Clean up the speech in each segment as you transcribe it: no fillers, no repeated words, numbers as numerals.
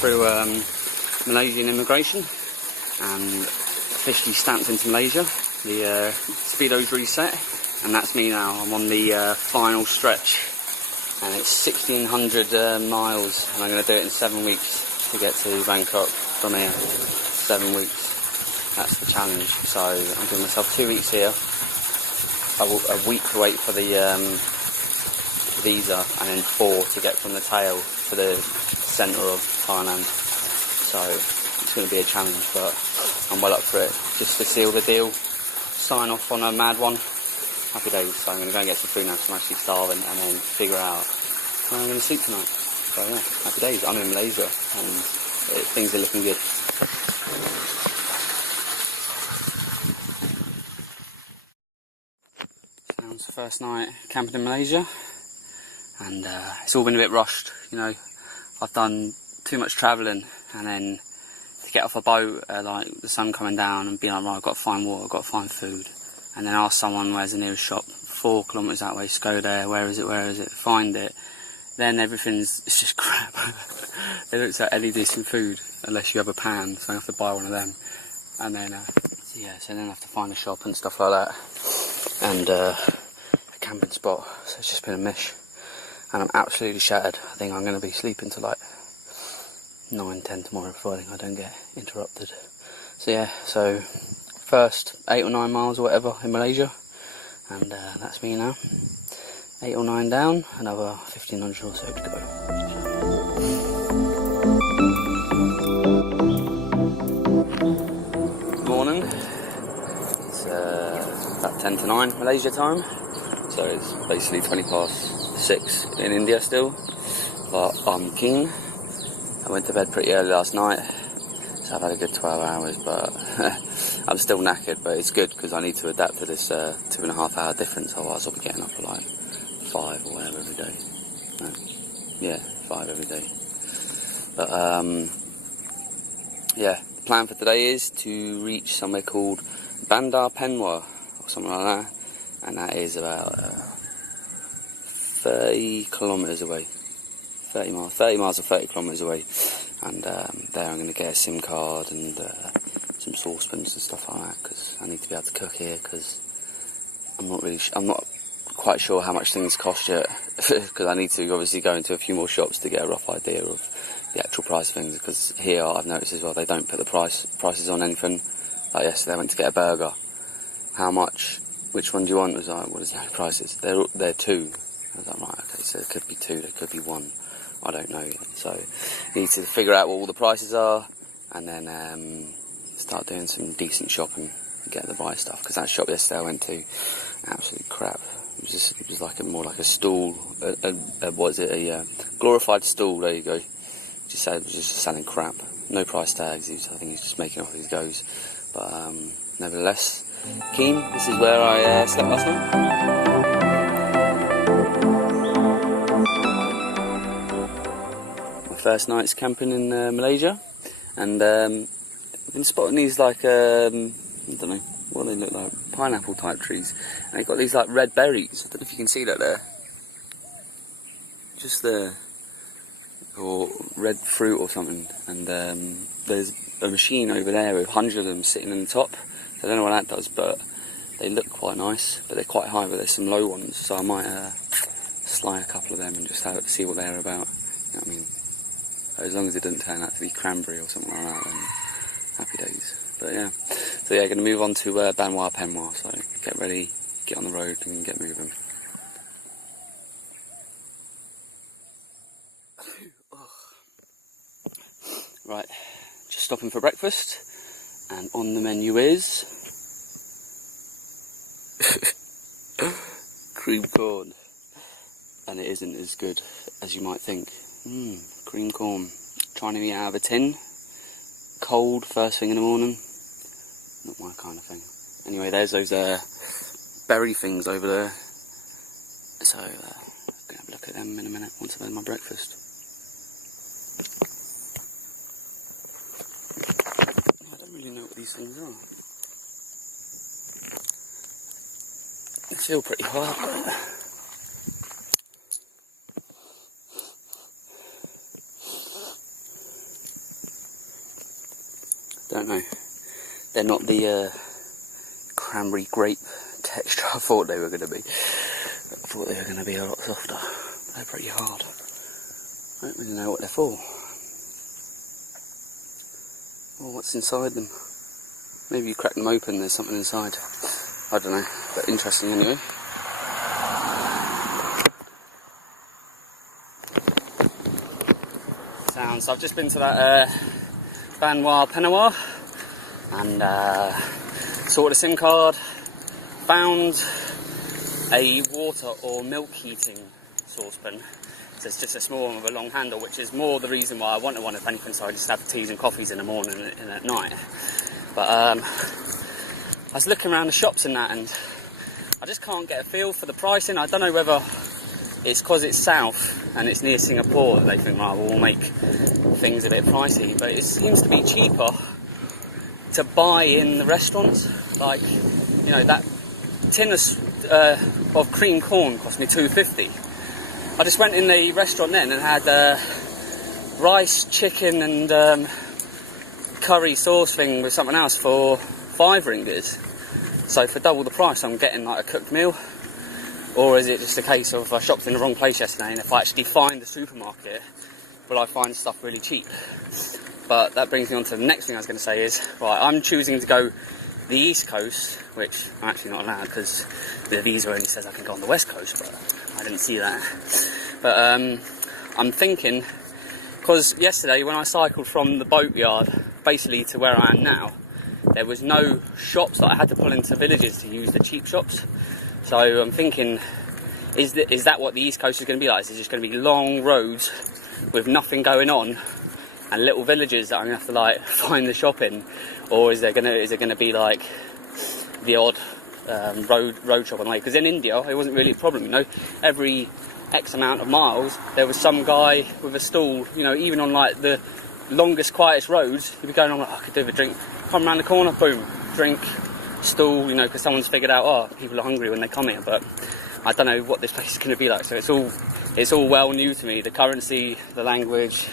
through Malaysian immigration and officially stamped into Malaysia. The speedo's reset, and that's me now. I'm on the final stretch, and it's 1,600 miles, and I'm going to do it in 7 weeks to get to Bangkok from here. 7 weeks. That's the challenge. So I'm giving myself 2 weeks here, a week to wait for the visa, and then 4 to get from the tail to the centre of Thailand. So it's going to be a challenge, but I'm well up for it. Just to seal the deal, sign off on a mad one. Happy days. So I'm going to go and get some food now because I'm actually starving, and then figure out where I'm going to sleep tonight. So yeah, happy days. I'm in Malaysia and things are looking good. So it's the first night camping in Malaysia, and it's all been a bit rushed. You know, I've done too much travelling, and then to get off a boat, like the sun coming down, and being like, right, I've got to find water, I've got to find food, and then ask someone where's the nearest shop, 4 kilometres that way, just go there, where is it, find it. Then it's just crap. It looks like any decent food, unless you have a pan, so I have to buy one of them. And then, so then I have to find a shop and stuff like that, and a camping spot. So it's just been a mish, and I'm absolutely shattered. I think I'm going to be sleeping till like 9, 10 tomorrow, providing I don't get interrupted. So yeah, so first 8 or 9 miles or whatever in Malaysia, and that's me now. 8 or 9 down, another 1,500 or so to go. Good morning. It's about 10 to 9 Malaysia time, so it's basically 20 past 6 in India still, but I'm keen. I went to bed pretty early last night, so I've had a good 12 hours, but I'm still knackered, but it's good because I need to adapt to this 2.5 hour difference, otherwise I'll be getting up at like 5 or whatever every day. No. Yeah, 5 every day. But yeah, the plan for today is to reach somewhere called Bandar Penwa or something like that, and that is about 30 kilometres away. 30 miles or 30 kilometres away, and there I'm going to get a SIM card and some saucepans and stuff like that, because I need to be able to cook here, because I'm not quite sure how much things cost yet, because I need to obviously go into a few more shops to get a rough idea of the actual price of things, because here I've noticed as well they don't put the prices on anything. Like yesterday I went to get a burger. How much? Which one do you want? I was like, what is the prices? They're 2. I was like, right, okay, so it could be 2, there could be 1. I don't know yet. So I need to figure out what all the prices are, and then start doing some decent shopping and get the right stuff. Because that shop yesterday I went to, absolute crap. It was like more like a stall. A glorified stall. There you go. Just selling crap. No price tags. I think he's just making off as he goes. But nevertheless, keen. This is where I slept last night. First night's camping in Malaysia, and I've been spotting these like I don't know what they look like, pineapple type trees, and they've got these like red berries. I don't know if you can see that there, just there, or red fruit or something. And there's a machine over there with 100 of them sitting in the top. So I don't know what that does, but they look quite nice, but they're quite high. But there's some low ones, so I might sly a couple of them and just see what they're about. You know what I mean? As long as it doesn't turn out to be cranberry or something like that, then happy days. But yeah, so yeah, going to move on to Bandar Penwa, so get ready, get on the road and get moving. Right, just stopping for breakfast, and on the menu is cream corn, and it isn't as good as you might think. Cream corn, trying to eat out of a tin, cold, first thing in the morning, not my kind of thing. Anyway, there's those berry things over there, so I'm going to have a look at them in a minute once I've had my breakfast. I don't really know what these things are. They feel pretty hard. don't know. They're not the cranberry grape texture I thought they were going to be. I thought they were going to be a lot softer. They're pretty hard. I don't really know what they're for. Or what's inside them. Maybe you crack them open, there's something inside. I don't know, but interesting anyway. Sounds. I've just been to that Banois Penawa and sorted a SIM card, found a water or milk heating saucepan. So it's just a small one with a long handle, which is more the reason why I wanted one, if anything, so I just have teas and coffees in the morning and at night. But I was looking around the shops and that, and I just can't get a feel for the pricing. I don't know whether it's because it's south and it's near Singapore that they think, right, we'll make things a bit pricey, but it seems to be cheaper to buy in the restaurants. Like, you know, that tin of cream corn cost me $2.50. I just went in the restaurant then and had rice, chicken and curry sauce thing with something else for 5 ringgit. So for double the price I'm getting like a cooked meal. Or is it just a case of I shopped in the wrong place yesterday, and if I actually find the supermarket, will I find stuff really cheap? But that brings me on to the next thing I was going to say is, right, I'm choosing to go the East Coast, which I'm actually not allowed because the visa only says I can go on the West Coast, but I didn't see that. But I'm thinking, because yesterday when I cycled from the boatyard basically to where I am now, there was no shops that I had to pull into villages to use the cheap shops. So I'm thinking, is that what the East Coast is going to be like? Is it just going to be long roads with nothing going on and little villages that I'm going to have to like find the shop in? Or is it going to be like the odd road shop on the way? Because in India it wasn't really a problem, you know. Every X amount of miles there was some guy with a stall, you know, even on like the longest, quietest roads, you'd be going on like, I could do with a drink, come around the corner, boom, drink, stall, you know, because someone's figured out, oh, people are hungry when they come here. But I don't know what this place is going to be like, so it's all well new to me, the currency, the language,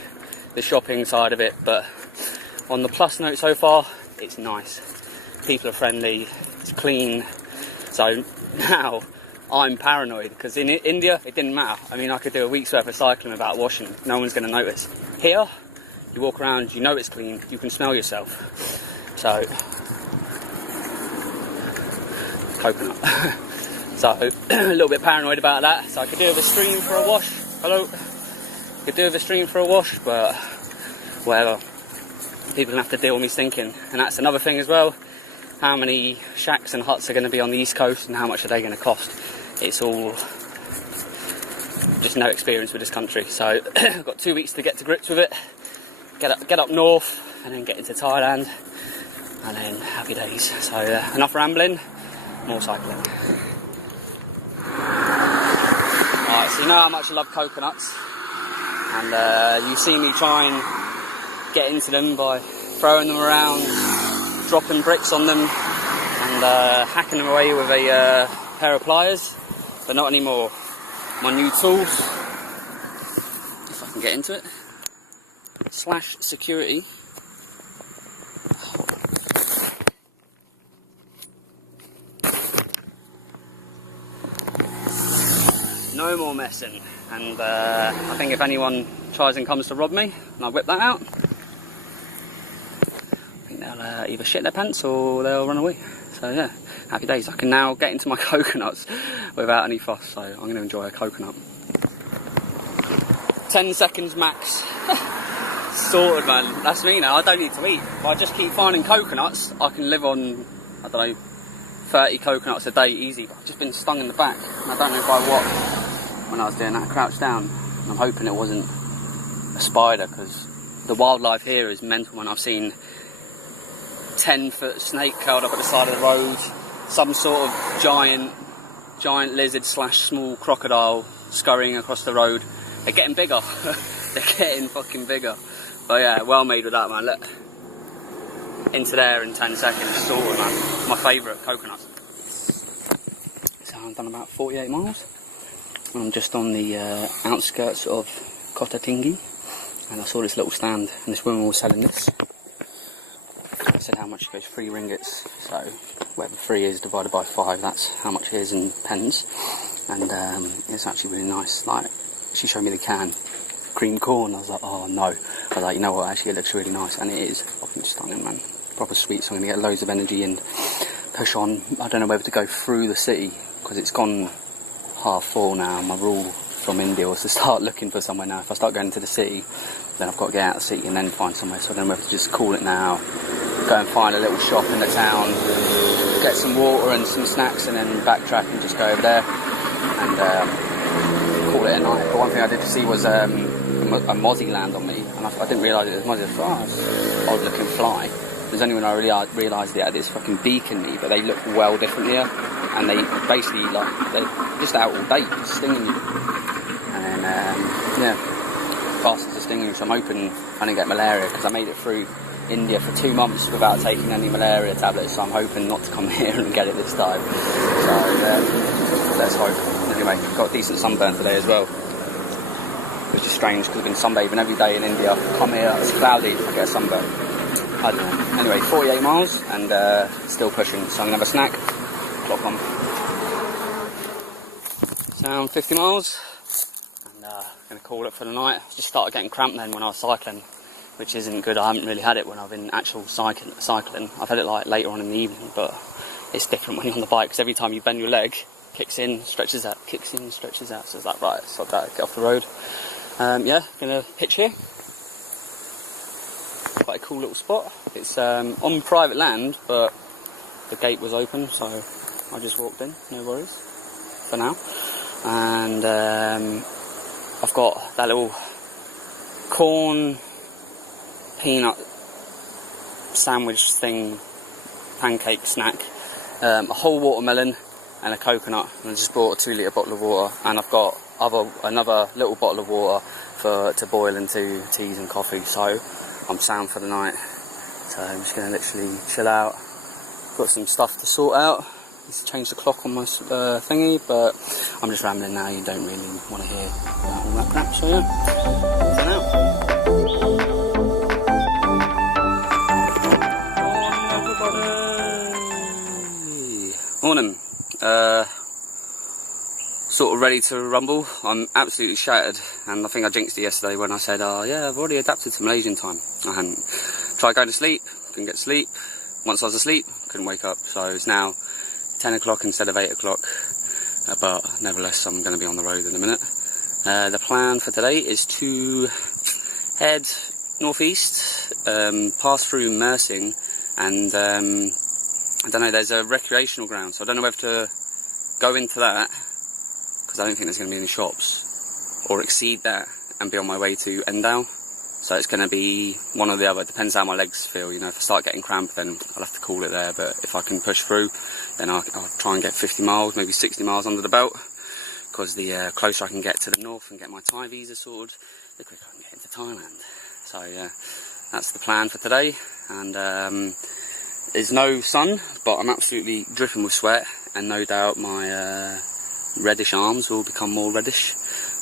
the shopping side of it. But on the plus note so far, it's nice, people are friendly, it's clean. So now I'm paranoid, because in India it didn't matter. I mean, I could do a week's worth of cycling without washing, no one's going to notice. Here you walk around, you know it's clean, you can smell yourself. So coconut. So a little bit paranoid about that. So I could do with a stream for a wash. Hello. Could do with a stream for a wash, but whatever. People have to deal with me stinking. And that's another thing as well. How many shacks and huts are going to be on the East Coast, and how much are they going to cost? It's all just no experience with this country. So I've got 2 weeks to get to grips with it. Get up north and then get into Thailand, and then happy days. So enough rambling. More cycling. Alright, so you know how much I love coconuts, and you see me try and get into them by throwing them around, dropping bricks on them, and hacking them away with a pair of pliers, but not anymore. My new tools, if I can get into it, / security. No more messing, and I think if anyone tries and comes to rob me, and I whip that out, I think they'll either shit their pants or they'll run away. So yeah, happy days. I can now get into my coconuts without any fuss, so I'm going to enjoy a coconut. 10 seconds max. Sorted, man. That's me now. I don't need to eat. If I just keep finding coconuts, I can live on, I don't know, 30 coconuts a day easy. I've just been stung in the back, and I don't know by what. When I was doing that, crouched down, and I'm hoping it wasn't a spider, because the wildlife here is mental. When I've seen 10-foot snake curled up at the side of the road, some sort of giant lizard / small crocodile scurrying across the road. They're getting bigger. They're getting fucking bigger. But yeah, well made with that, man. Look, into there in 10 seconds, sorted, man. My favourite coconut. So I've done about 48 miles. I'm just on the outskirts of Kota Tinggi, and I saw this little stand, and this woman was selling this. said how much it goes, 3 ringgits. So whatever 3 is divided by 5, that's how much it is in pence. And it's actually really nice. Like, she showed me the can, cream corn. I was like, oh no. I was like, you know what, actually it looks really nice, and it is. Fucking stunning, man. Proper sweet. So I'm gonna get loads of energy and push on. I don't know whether to go through the city because it's gone 4:30 now. My rule from India was to start looking for somewhere now. If I start going to the city, then I've got to get out of the city and then find somewhere. So I don't know whether to just call it now, go and find a little shop in the town, get some water and some snacks, and then backtrack and just go over there and call it a night. But one thing I did see was a mozzie land on me, and I didn't realise it was mozzie. I thought, oh, it's an odd looking fly. There's only when I realised it had this fucking beak in me, but they look well different here, and they basically, like, they're just out all day, stinging you. And then, yeah, bastards are stinging you, so I'm hoping I don't get malaria, because I made it through India for 2 months without taking any malaria tablets, so I'm hoping not to come here and get it this time. So, let's hope. Anyway, got a decent sunburn today as well, which is strange, because I've been sunbathing every day in India. Come here, it's cloudy, I get a sunburn. I don't know. Anyway, 48 miles and still pushing, so I'm going to have a snack. Clock on. Sound 50 miles and I'm going to call it for the night. I just started getting cramped then when I was cycling, which isn't good. I haven't really had it when I've been actual cycling. I've had it like later on in the evening, but it's different when you're on the bike, because every time you bend your leg, kicks in, stretches out, kicks in, stretches out. So it's like, right, stop that, get off the road. Yeah, going to pitch here. Quite a cool little spot. It's on private land, but the gate was open, so I just walked in, no worries for now. And I've got that little corn peanut sandwich thing, pancake snack, a whole watermelon and a coconut, and I just bought a 2-litre bottle of water, and I've got another little bottle of water to boil into teas and coffee. So I'm sound for the night, so I'm just going to literally chill out. Got some stuff to sort out. Need to change the clock on my thingy, but I'm just rambling now. You don't really want to hear all that crap, so yeah, for now. Morning, everybody. Morning. Sort of ready to rumble. I'm absolutely shattered, and I think I jinxed it yesterday when I said, oh yeah, I've already adapted to Malaysian time. I hadn't. Tried going to sleep, couldn't get to sleep. Once I was asleep, couldn't wake up. So it's now 10 o'clock instead of 8 o'clock, but nevertheless I'm going to be on the road in a minute. The plan for today is to head northeast, pass through Mersing, and I don't know, there's a recreational ground, so I don't know whether to go into that, because I don't think there's going to be any shops, or exceed that and be on my way to Endau. So it's going to be one or the other. Depends how my legs feel. You know, if I start getting cramp, then I'll have to call it there. But if I can push through, then I'll try and get 50 miles, maybe 60 miles under the belt. Because the closer I can get to the north and get my Thai visa sorted, the quicker I can get into Thailand. So yeah, that's the plan for today. And there's no sun, but I'm absolutely dripping with sweat, and no doubt my reddish arms will become more reddish.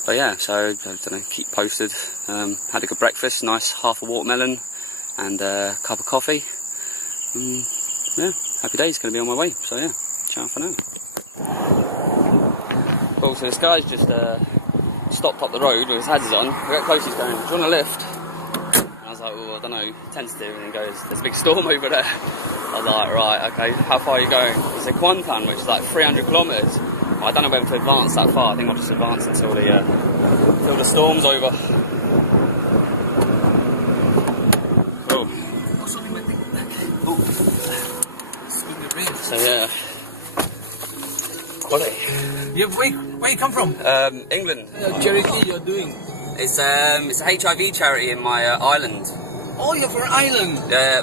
But yeah, so I don't know, keep posted. Had a good breakfast, nice half a watermelon and a cup of coffee. Yeah, happy days, going to be on my way. So yeah, ciao for now. Cool, so this guy's just stopped up the road with his hazards on. We got close, he's going, do you want a lift? And I was like, well, I don't know, tentative, and he goes, there's a big storm over there. I was like, right, okay, how far are you going? He said Kuantan, which is like 300 kilometres. I don't know whether to advance that far. I think I'll just advance until the storm's over. Cool. So yeah. Quality. Yeah, where you come from? England. Charity you're doing? It's a HIV charity in my island. Oh, you're from Ireland?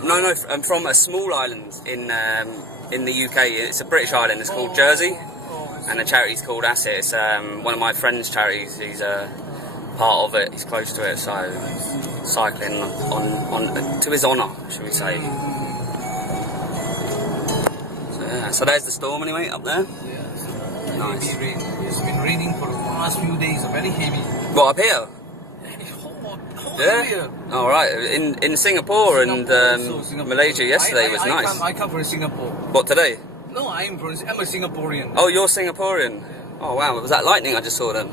No, I'm from a small island in the UK. It's a British island. It's called Jersey. And the charity's called Asset. It's one of my friend's charities. He's part of it. He's close to it, so cycling on to his honour, shall we say? So yeah. So there's the storm anyway up there. Yeah. Nice. Heavy rain. It's been raining for the last few days. Very heavy. What, up here? Yeah. All right. In Singapore and Singapore. Malaysia yesterday was nice. I come from Singapore. What, today? No, I'm a Singaporean. Oh, you're Singaporean. Oh wow, was that lightning I just saw then?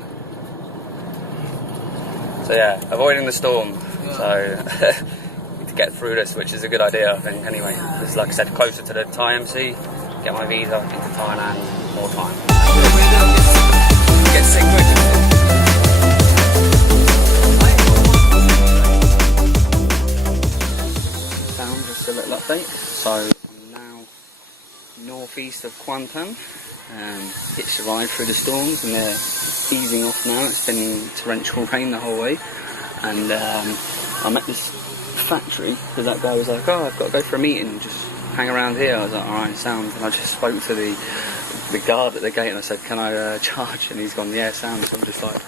So yeah, avoiding the storm. Yeah. So need to get through this, which is a good idea, I think. Anyway, this is, like I said, closer to the Thai MC. Get my visa into Thailand. More time. Get sick quick. Sound, just a little update. So I'm now northeast of Kuantan. Hitched a ride through the storms and they're easing off now. It's been torrential rain the whole way, and I'm at this factory because that guy was like, oh, I've got to go for a meeting, just hang around here. I was like, alright, sound. And I just spoke to the guard at the gate and I said, can I charge? And he's gone, yeah, sound. So I'm just like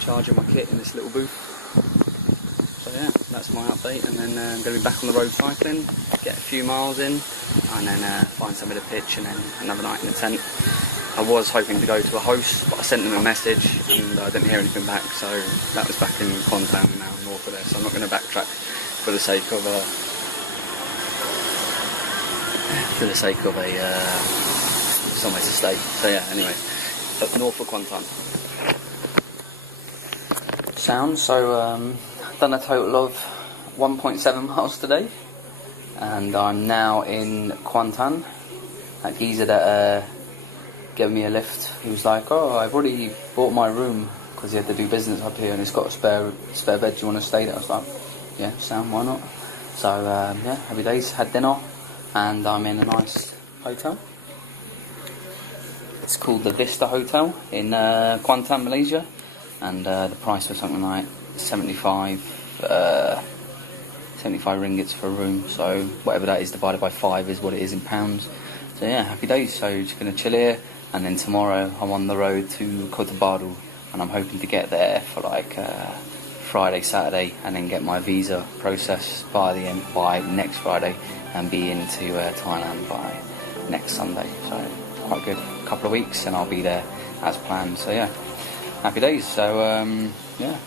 charging my kit in this little booth. So yeah, that's my update, and then I'm going to be back on the road cycling, get a few miles in, and then find somewhere to pitch, and then another night in the tent. I was hoping to go to a host, but I sent them a message and I didn't hear anything back, so that was back in Kuantan, now north of there, so I'm not going to backtrack for the sake of a somewhere to stay. So yeah, anyway, up north of Kuantan. Sound, so done a total of 1.7 miles today, and I'm now in Kuantan. That geezer that gave me a lift, he was like, oh, I've already bought my room, because he had to do business up here and he's got a spare bed, do you want to stay there? I was like, yeah, sound, why not? So yeah, happy days, had dinner, and I'm in a nice hotel. It's called the Vista Hotel in Kuantan, Malaysia, and the price was something like 75 ringgits for a room, so whatever that is divided by 5 is what it is in pounds. So yeah, happy days. So just going to chill here, and then tomorrow I'm on the road to Kota Baru, and I'm hoping to get there for like Friday, Saturday, and then get my visa processed by next Friday, and be into Thailand by next Sunday. So quite good, a couple of weeks and I'll be there as planned. So yeah, happy days. So yeah.